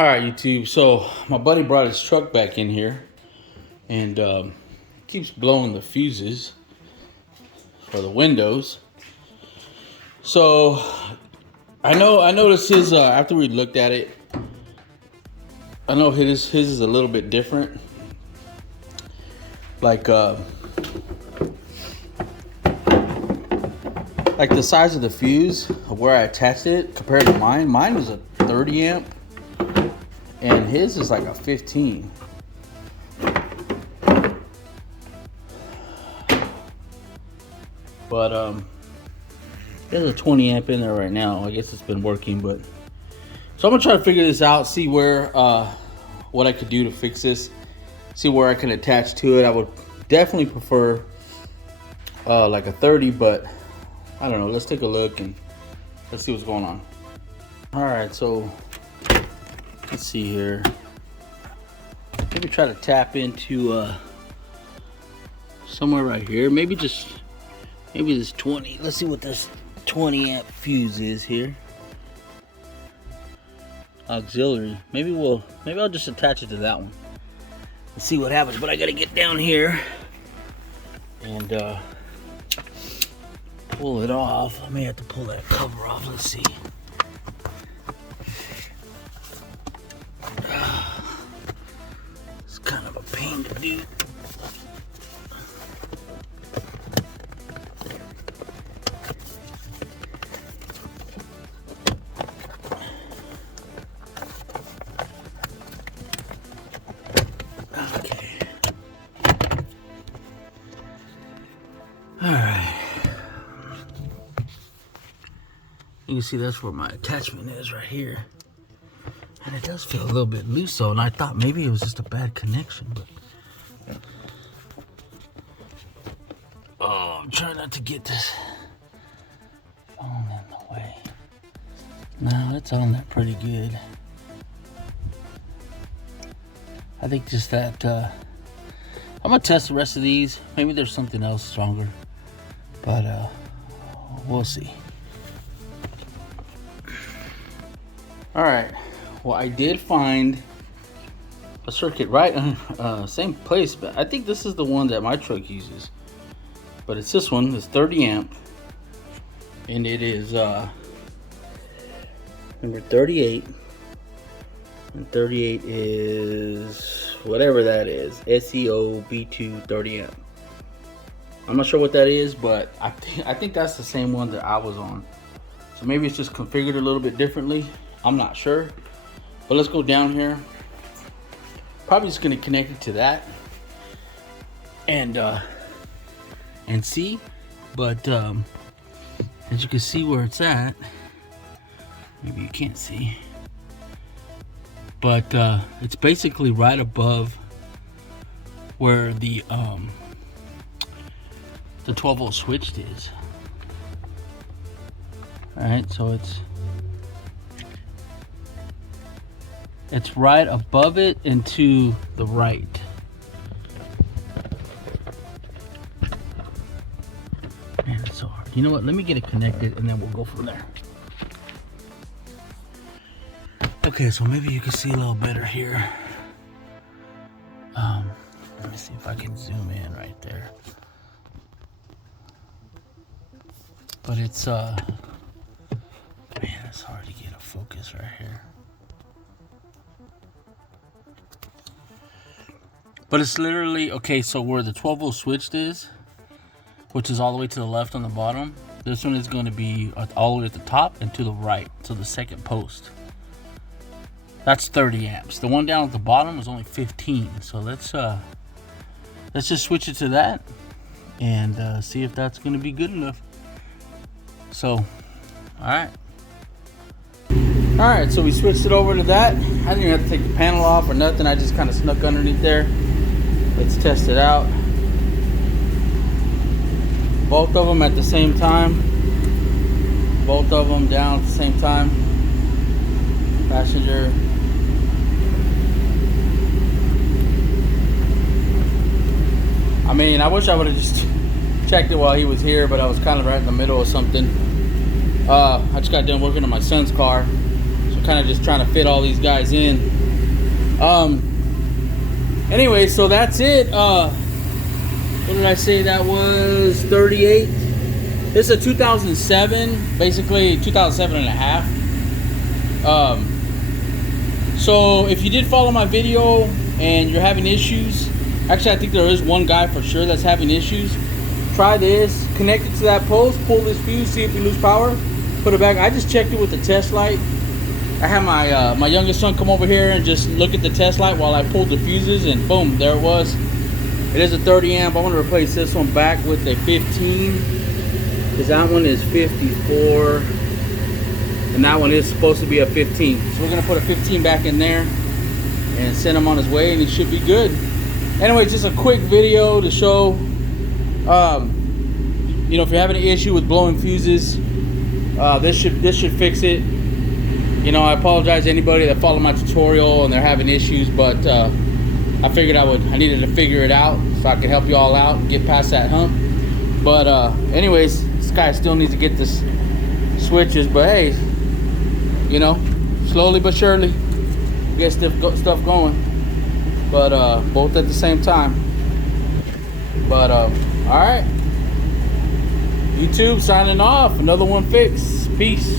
All right, YouTube. So my buddy brought his truck back in here, and keeps blowing the fuses for the windows. So I noticed his after we looked at it. I know his is a little bit different. Like the size of the fuse of where I attached it compared to mine. Mine was a 30 amp. And his is like a 15. But there's a 20 amp in there right now. I guess it's been working, but so I'm gonna try to figure this out, see where what I could do to fix this, see where I can attach to it. I would definitely prefer like a 30, but I don't know. Let's take a look and let's see what's going on. All right, so let's see here. Maybe try to tap into somewhere right here. Maybe this 20. Let's see what this 20 amp fuse is here. Auxiliary. Maybe I'll just attach it to that one. Let's see what happens. But I gotta get down here and pull it off. I may have to pull that cover off. Let's see. It's kind of a pain to do. Okay. All right. You can see that's where my attachment is right here. And it does feel a little bit loose though, and I thought maybe it was just a bad connection, but oh, I'm trying not to get this phone in the way. No, it's on there pretty good. I think just that I'm gonna test the rest of these. Maybe there's something else stronger, but we'll see. All right. Well, I did find a circuit right same place, but I think this is the one that my truck uses. But it's this one. It's 30 amp, and it is number 38. And 38 is whatever that is. SEO B2 30 amp. I'm not sure what that is, but I think that's the same one that I was on. So maybe it's just configured a little bit differently. I'm not sure. But let's go down here. Probably just gonna connect it to that and see. But as you can see where it's at, maybe you can't see, but it's basically right above where the 12 volt switch is. All right, so it's right above it and to the right. Man, it's so hard. You know what? Let me get it connected and then we'll go from there. Okay, so maybe you can see a little better here. Let me see if I can zoom in right there. But it's man, it's hard to get a focus right here. But it's literally, okay, so where the 12 volt switch is, which is all the way to the left on the bottom, this one is going to be all the way at the top and to the right, so the second post. That's 30 amps. The one down at the bottom is only 15. So let's just switch it to that and see if that's going to be good enough. So, all right. All right, so we switched it over to that. I didn't even have to take the panel off or nothing. I just kind of snuck underneath there. Let's test it out. Both of them at the same time. Both of them down at the same time. Passenger. I mean, I wish I would have just checked it while he was here, but I was kind of right in the middle of something. I just got done working on my son's car. So kind of just trying to fit all these guys in. Anyway, so that's it. What did I say that was? 38. This is a 2007, basically 2007 and a half. So if you did follow my video and you're having issues, actually I think there is one guy for sure that's having issues. Try this, connect it to that post, pull this fuse, see if you lose power, put it back. I just checked it with the test light. I had my my youngest son come over here and just look at the test light while I pulled the fuses, and boom, there it was. It is a 30 amp. I'm going to replace this one back with a 15, because that one is 54 and that one is supposed to be a 15. So we're going to put a 15 back in there and send him on his way, and he should be good. Anyway, just a quick video to show, you know, if you're having an issue with blowing fuses, this should fix it. You know, I apologize to anybody that followed my tutorial and they're having issues, but I figured I needed to figure it out so I could help you all out and get past that hump. But anyways, this guy still needs to get this switches, but hey, you know, slowly but surely get stuff going, but both at the same time. But all right, YouTube signing off. Another one fixed. Peace.